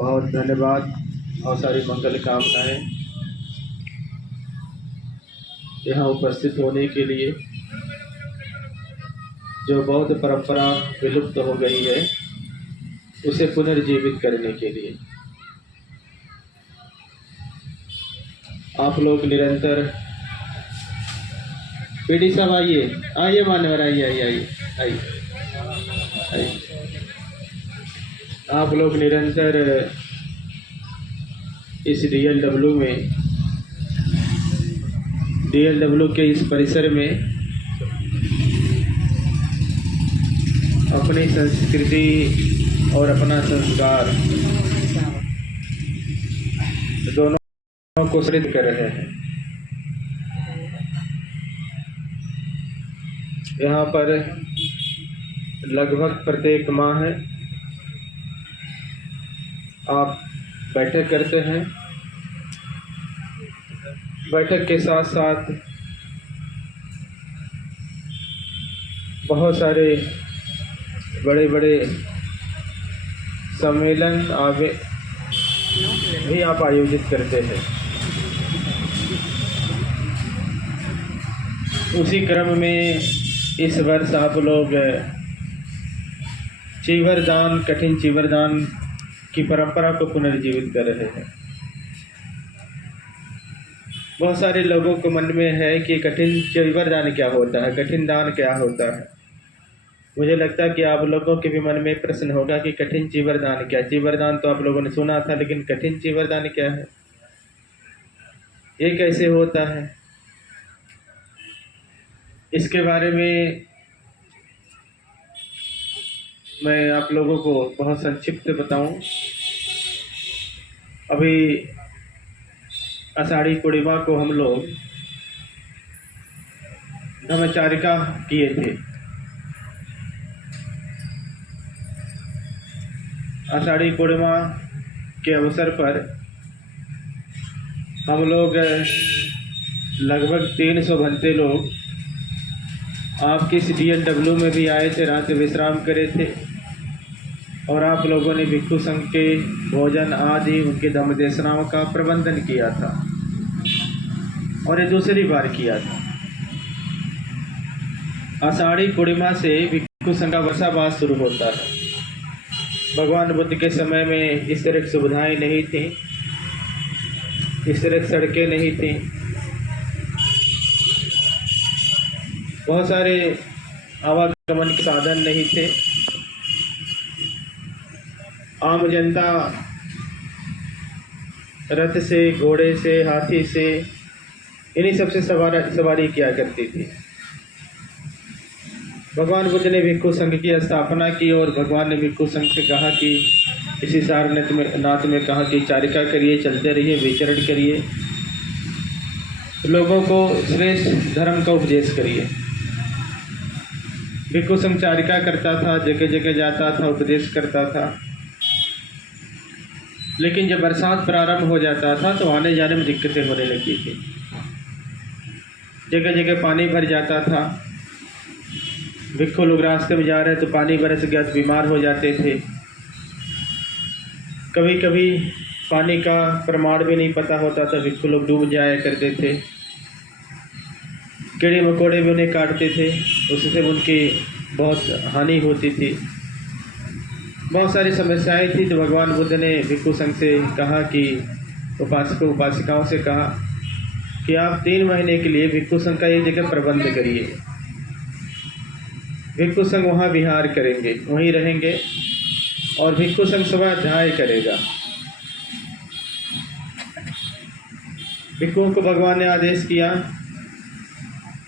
बहुत धन्यवाद और सारी मंगल कामनाएं यहाँ उपस्थित होने के लिए। जो बौद्ध परंपरा विलुप्त हो गई है उसे पुनर्जीवित करने के लिए आप लोग निरंतर। पीडी साहब आइए, आइए मान्यवर, आइए आइए आइए आइए आइए। आप लोग निरंतर इस DLW में, DLW के इस परिसर में अपनी संस्कृति और अपना संस्कार दोनों को समृद्ध कर रहे हैं। यहाँ पर लगभग प्रत्येक माह आप बैठक करते हैं। बैठक के साथ साथ बहुत सारे बड़े बड़े सम्मेलन भी आप आयोजित करते हैं। उसी क्रम में इस वर्ष आप लोग चीवरदान, कठिन चीवरदान की परंपरा को पुनर्जीवित कर रहे हैं। बहुत सारे लोगों को मन में है कि कठिन चीवरदान क्या होता है, कठिन दान क्या होता है। मुझे लगता है कि आप लोगों के भी मन में प्रश्न होगा कि कठिन चीवरदान क्या। चीवरदान तो आप लोगों ने सुना था, लेकिन कठिन चीवरदान क्या है, ये कैसे होता है, इसके बारे में मैं आप लोगों को बहुत संक्षिप्त बताऊं। अभी आषाढ़ी पूर्णिमा को हम लोग धम्मचारिका किए थे। आषाढ़ी पूर्णिमा के अवसर पर हम लोग लगभग 300 भंते लोग आपके इस DLW में भी आए थे, रात विश्राम करे थे। और आप लोगों ने भिक्षु संघ के भोजन आदि उनके धम्म देशनाओं का प्रबंधन किया था, और ये दूसरी बार किया था। आषाढ़ी पूर्णिमा से भिक्षु संघ का वर्षावास शुरू होता है। भगवान बुद्ध के समय में इस तरह की सुविधाएं नहीं थी, इस तरह की सड़कें नहीं थी, बहुत सारे आवागमन के साधन नहीं थे। आम जनता रथ से, घोड़े से, हाथी से, इन्हीं सबसे सवारी किया करती थी। भगवान बुद्ध ने भिक्षु संघ की स्थापना की और भगवान ने भिक्षु संघ से कहा कि इसी सारनाथ में कहा कि चारिका करिए, चलते रहिए, विचरण करिए, लोगों को श्रेष्ठ धर्म का उपदेश करिए। भिक्षु संघ चारिका करता था, जगह जगह जाता था, उपदेश करता था। लेकिन जब बरसात प्रारंभ हो जाता था तो आने जाने में दिक्कतें होने लगी थी। जगह जगह पानी भर जाता था। भिक्षु लोग रास्ते में जा रहे तो पानी बरस गया तो बीमार हो जाते थे। कभी कभी पानी का प्रमाण भी नहीं पता होता था, भिक्षु लोग डूब जाया करते थे। कीड़े मकोड़े भी उन्हें काटते थे, उससे उनकी बहुत हानि होती थी। बहुत सारी समस्याएं थी। तो भगवान बुद्ध ने भिक्षु संघ से कहा कि उपासकों उपासिकाओं से कहा कि आप 3 महीने के लिए भिक्षु संघ का एक जगह प्रबंध करिए। भिक्षु संघ वहाँ विहार करेंगे, वहीं रहेंगे, और भिक्षु संघ स्वाध्याय करेगा। भिक्षुओं को भगवान ने आदेश किया,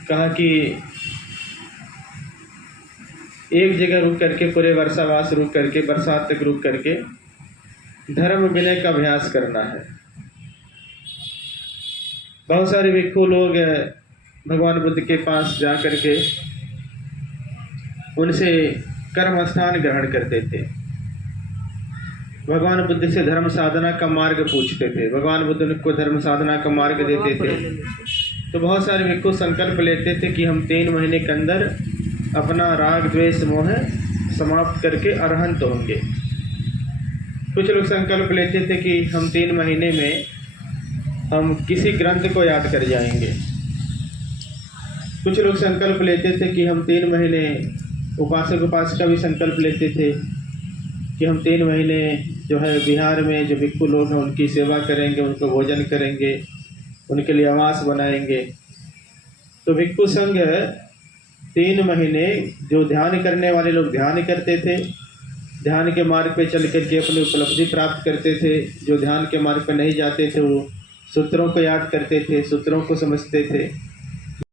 कहा कि एक जगह रुक करके, पूरे वर्षावास रुक करके, बरसात तक रुक करके धर्म विनय का अभ्यास करना है। बहुत सारे भिक्षु लोग भगवान बुद्ध के पास जा करके उनसे कर्म स्थान ग्रहण करते थे। भगवान बुद्ध से धर्म साधना का मार्ग पूछते थे। भगवान बुद्ध को धर्म साधना का मार्ग देते थे। तो बहुत सारे भिक्षु संकल्प लेते थे कि हम 3 महीने के अंदर अपना राग द्वेष मोह समाप्त करके अरहंत होंगे। कुछ लोग संकल्प लेते थे कि हम 3 महीने में हम किसी ग्रंथ को याद कर जाएंगे। कुछ लोग संकल्प लेते थे कि हम 3 महीने, उपासक उपासिका भी संकल्प लेते थे कि हम 3 महीने जो है बिहार में जो भिक्षु लोग हैं उनकी सेवा करेंगे, उनको भोजन करेंगे, उनके लिए आवास बनाएंगे। तो भिक्षु संघ 3 महीने जो ध्यान करने वाले लोग ध्यान करते थे, ध्यान के मार्ग पे चल करके अपनी उपलब्धि प्राप्त करते थे। जो ध्यान के मार्ग पे नहीं जाते थे वो सूत्रों को याद करते थे, सूत्रों को समझते थे,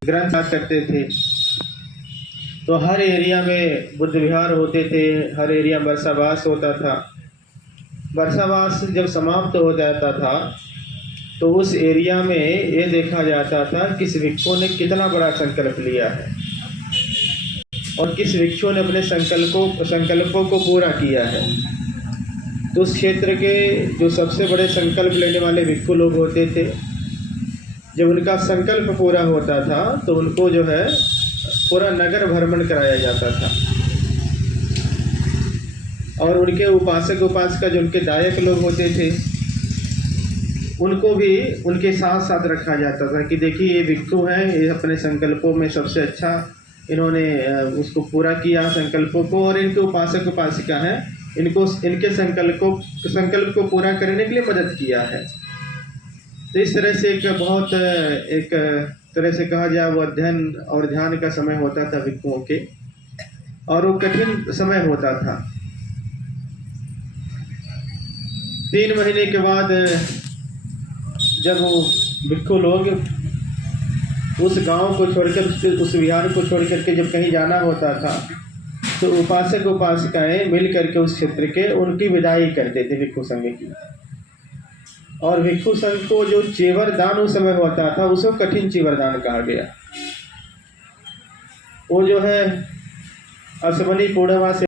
ग्रंथ याद करते थे। तो हर एरिया में बुद्ध विहार होते थे, हर एरिया वर्षावास होता था। वर्षावास जब समाप्त हो जाता था तो उस एरिया में ये देखा जाता था किस भिक्षु ने कितना बड़ा संकल्प लिया है और किस भिक्षु ने अपने संकल्पों को पूरा किया है। तो उस क्षेत्र के जो सबसे बड़े संकल्प लेने वाले भिक्षु लोग होते थे, जब उनका संकल्प पूरा होता था तो उनको जो है पूरा नगर भ्रमण कराया जाता था और उनके उपासक उपासिका जो उनके दायक लोग होते थे उनको भी उनके साथ साथ रखा जाता था कि देखिए ये भिक्षु हैं, ये अपने संकल्पों में सबसे अच्छा इन्होंने उसको पूरा किया संकल्पों को, और इनके उपासक उपासिका हैं, इनको इनके संकल्प को पूरा करने के लिए मदद किया है। तो इस तरह से एक तरह से कहा जाए वो अध्ययन और ध्यान का समय होता था भिक्षुओं के, और वो कठिन समय होता था। 3 महीने के बाद जब वो भिक्षु लोग उस गांव को छोड़कर, उस विहार को छोड़कर के जब कहीं जाना होता था तो उपासक उपासिकाएं मिल करके उस क्षेत्र के उनकी विदाई करते थे भिक्षु संघ की। और भिक्षु संघ को जो चीवर दान उस समय होता था उसको कठिन चीवर दान कहा गया। वो जो है अश्वनी पूर्णिमा से